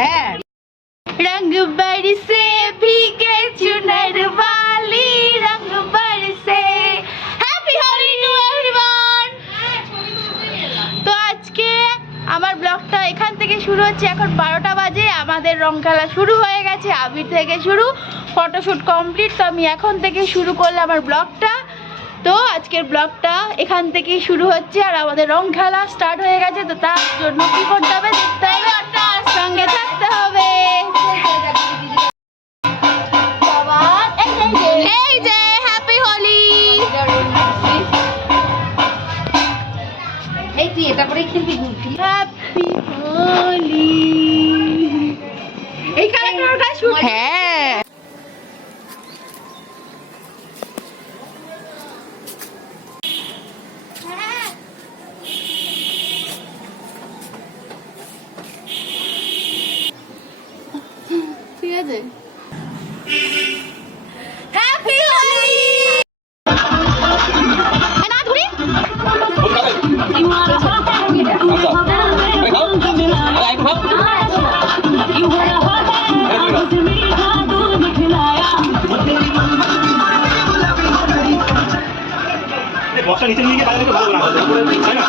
হ্যাঁ रंग बरसे भीगे चुनर वाली रंग बरसे हैप्पी होली टू एवरीवन। তো আজকে আমার ব্লগটা এখান থেকে শুরু হচ্ছে। এখন 12টা বাজে, আমাদের রং খেলা শুরু হয়ে গেছে, আবির থেকে শুরু, ফটোশুট কমপ্লিট। তো আমি এখন থেকে শুরু করলাম আমার ব্লগটা। তো আজকের ব্লগটা এখান থেকেই শুরু হচ্ছে আর আমাদের রং খেলা স্টার্ট হয়ে গেছে। তো তার জন্য কি করতে হবে, দেখতে হবে, সঙ্গে থাকতে হবে। এই যে হ্যাপি হোলি। এই তুই এটা পরেই খেলবি গুলটি। হ্যাপি হোলি। এই কালারটা শুট। হ্যাঁ ঠিক আছে। হ্যাপি হোলি। না ধরি বক্সটা নিচে নিয়ে গিয়ে বাইরে ভালো না তাই না?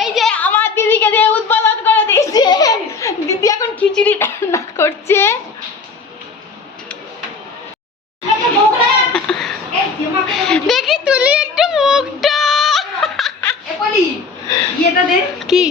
এই যে আমার দিদিকে দিয়ে উৎপাদন করে দিয়েছে। দিদি এখন খিচুড়ি রান্না করছে। দেখি তুলি একটু মুখটা। কি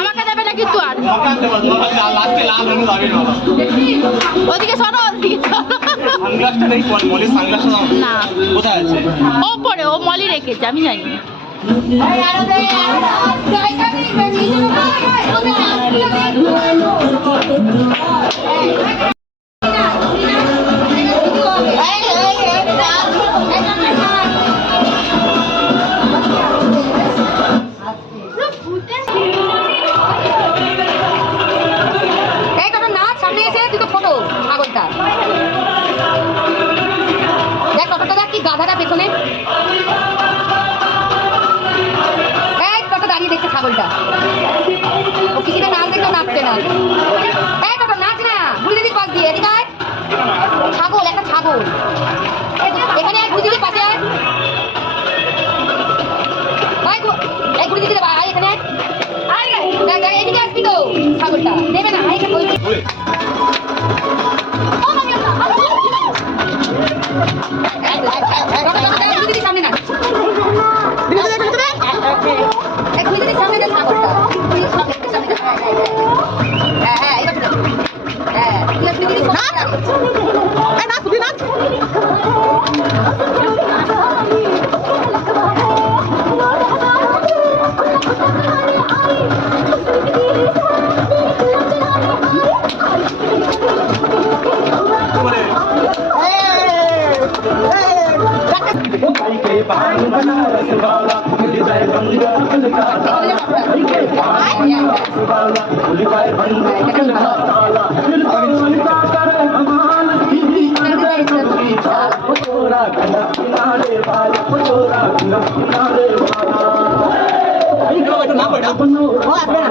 আমাকে দেবে না কিন্তু আর ওদিকে সরো, ওদিকে না ও পরে ও মলি রেখেছে, আমি জানি না। দেখ কতটা দেখ কি গাধাটা পেছনে, কত দাঁড়িয়ে দেখছে ছাগলটা। ও কিছুটা নাচ দেখতে নাচছে না। কত নাচ না বুড়ি দিদির পাশ দিয়ে এদিকে আয়। ছাগল একটা ছাগল এখানে এক বুড়ি দিদির পাশে আয়। এক বুড়ি দিদির আয় এখানে এদিকে আসবি তো। ছাগলটা দেবে না এখানে বুড়ি দিদির সামনে না, এক বুড়ি দিদির সামনে দেখ ছাগলটা। হ্যাঁ এবার হ্যাঁ ও আসবে না।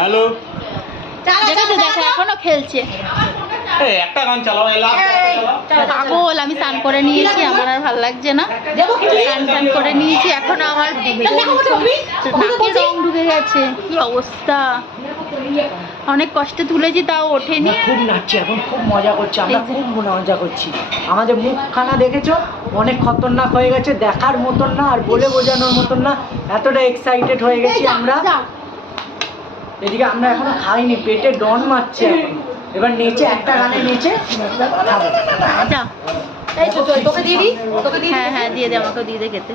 হ্যালো দেখেছো দেখো এখনো খেলছে। এই একটা গান চালাও এলা পাগল, আমি স্নান করে নিয়েছি, আমার আর ভালো লাগছে না। স্নান টান করে নিয়েছি, এখন আমার নাকে রং ঢুকে গেছে, কি অবস্থা। অনেক কষ্টে তুলেছি তাও ওঠেনি। খুব নাচছি এখন, খুব মজা করছি, আমরা খুব মজা করছি। আমাদের মুখখানা দেখেছো, অনেক খতরনাক হয়ে গেছে, দেখার মতন না আর বলে বোঝানোর মতন না, এতটা এক্সাইটেড হয়ে গেছি আমরা। এদিকে আমরা এখনো খাইনি, পেটে ডন মারছে এখন। এবার নেচে একটা গানে নেচে খাবো। যা। তোকে দিয়ে দিই, তোকে দিয়ে হ্যাঁ হ্যাঁ দিয়ে দে, আমাকেও দিয়ে দে খেতে।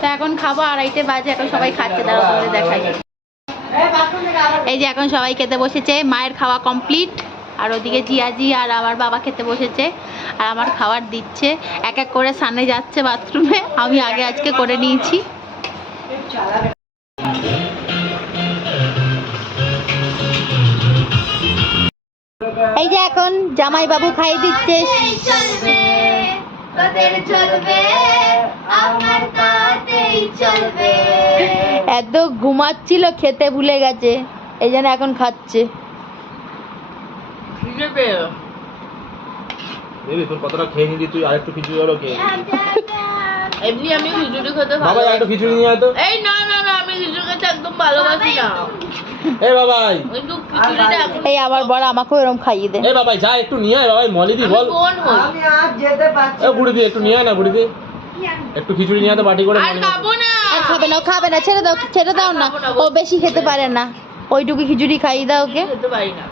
তা এখন খাবো, 2:30 বাজে, এখন সবাই খাচ্ছে, দাঁড়াও তোমাদের দেখাই। এই যে এখন সবাই খেতে বসেছে, মায়ের খাওয়া কমপ্লিট, আর ওদিকে জিয়াজি আর আমার বাবা খেতে বসেছে, আর আমার খাবার দিচ্ছে। এক এক করে সামনে যাচ্ছে বাথরুমে, আমি আগে আজকে করে নিয়েছি। এই যে এখন জামাই বাবু খাইয়ে দিচ্ছে। এত ঘুমাচ্ছিল, খেতে ভুলে গেছে, এই জন্য এখন খাচ্ছে। বেবি তোর কতটা খেয়ে নিলি তুই, আরেকটু খিচুড়ি হলো কে? এমনি আমি খিচুড়ি খেতে বাবা আরেকটু খিচুড়ি নিয়ে আয় তো। এই না না না, আমি খিচুড়ি খেতে একদম ভালোবাসি না। এই বাবাই, কিন্তু খিচুড়িটা এই আবার বড় আমাকেও এরকম খাইয়ে দে। এই বাবাই যা একটু নিয়ে আয় বাবাই, মলি দি বল। কোন হই? আমি আজ যেতে পারছি এ বুড়ি দি একটু নিয়ে আয় না, বুড়ি দি একটু খিচুড়ি নিয়ে আয় তো বাটি করে। আর খাবো না। আর খাবে না, ছেড়ে দাও না, ও বেশি খেতে পারে না, ওইটুকু খিচুড়ি খাইয়ে দাও ওকে। খেতে পারি না,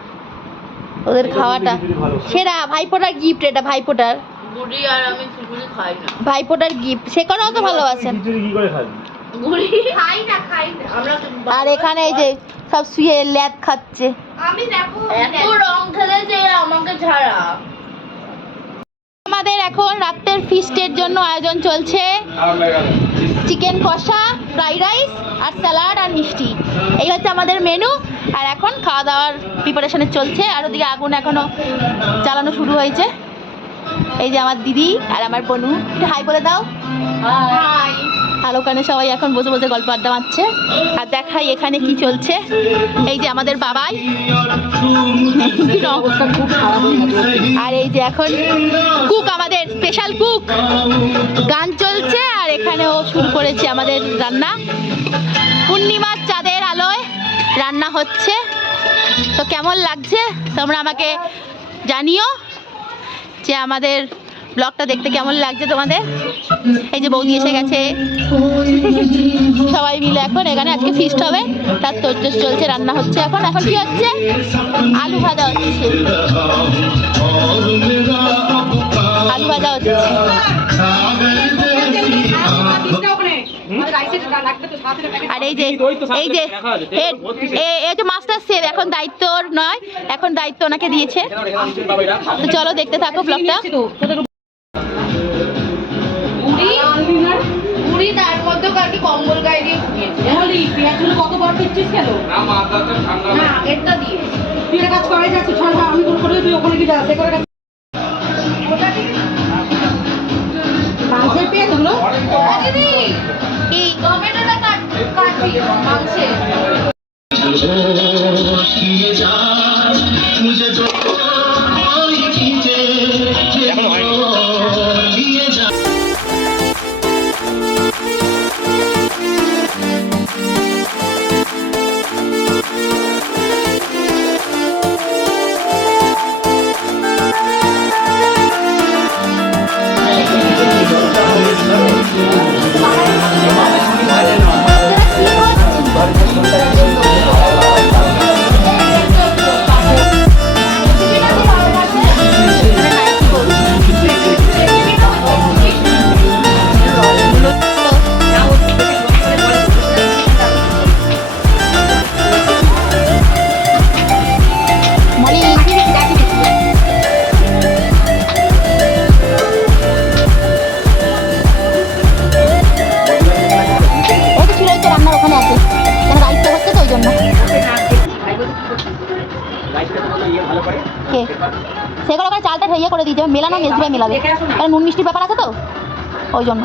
ওদের খাওয়াটা সেরা। ভাইফোঁটার গিফট এটা, ভাইফোঁটার। বুড়ি আর আমি খিচুড়ি খাই না, ভাইফোঁটার গিফট। সে কোনো তো ভালোবাসেন। খিচুড়ি কি করে খাবি? বুড়ি খাই না আমরা। আর এখানে এই যে সব শুয়ে ল্যাদ খাচ্ছে। আমি দেখো এত রং খেলেছে আমাকে ছাড়া। আমাদের এখন রাতের ফিস্টের জন্য আয়োজন চলছে, চিকেন কষা, ফ্রাইড রাইস আর স্যালাড আর মিষ্টি, এই হচ্ছে আমাদের মেনু। আর এখন খাওয়া দাওয়ার প্রিপারেশনে চলছে, আর ওদিকে আগুন এখনো জ্বালানো শুরু হয়েছে। এই যে আমার দিদি আর আমার বনু, একটু হাই বলে দাও। হাই। আর ওখানে সবাই এখন বসে বসে গল্প আড্ডা মারছে। আর দেখাই এখানে কি চলছে। এই যে আমাদের বাবাই, আর এই যে এখন কুক, আমাদের স্পেশাল কুক, গান চলছে। আর এখানেও শুরু করেছে আমাদের রান্না, পূর্ণিমার চাঁদের আলোয় রান্না হচ্ছে। তো কেমন লাগছে তোমরা আমাকে জানিও, যে আমাদের ব্লগটা দেখতে কেমন লাগছে তোমাদের। এই যে বৌদি এসে গেছে, সবাই মিলে এখন এখানে আজকে ফিস্ট হবে, তার তোড়জোড় চলছে, রান্না হচ্ছে। এখন কি হচ্ছে? আলু ভাজা হচ্ছে, আলু ভাজা হচ্ছে। আর এই যে মাস্টার শেফ, এখন দায়িত্ব নয়, এখন দায়িত্ব ওনাকে দিয়েছে। তো চলো দেখতে থাকো ব্লগটা। বুড়ি তার মধ্যে কালকে কম্বল গায়ে দিয়ে ঘুমিয়েছে। কতবার দিচ্ছিস কেন? না আগেরটা দিয়ে তুই একটা কাজ করে যাচ্ছিস, আমি কোন করে তুই ওখানে কি যাস করে মাংসের পেয়ে তোগুলো দিদি কি টমেটোটা কাটবি মাংসে। এখনো হয়নি। সেগুলো ওখানে চালটা ইয়ে করে দিয়েছে, মেলানো মেজবে মেলাবে, কারণ নুন মিষ্টির ব্যাপার আছে তো ওই জন্য।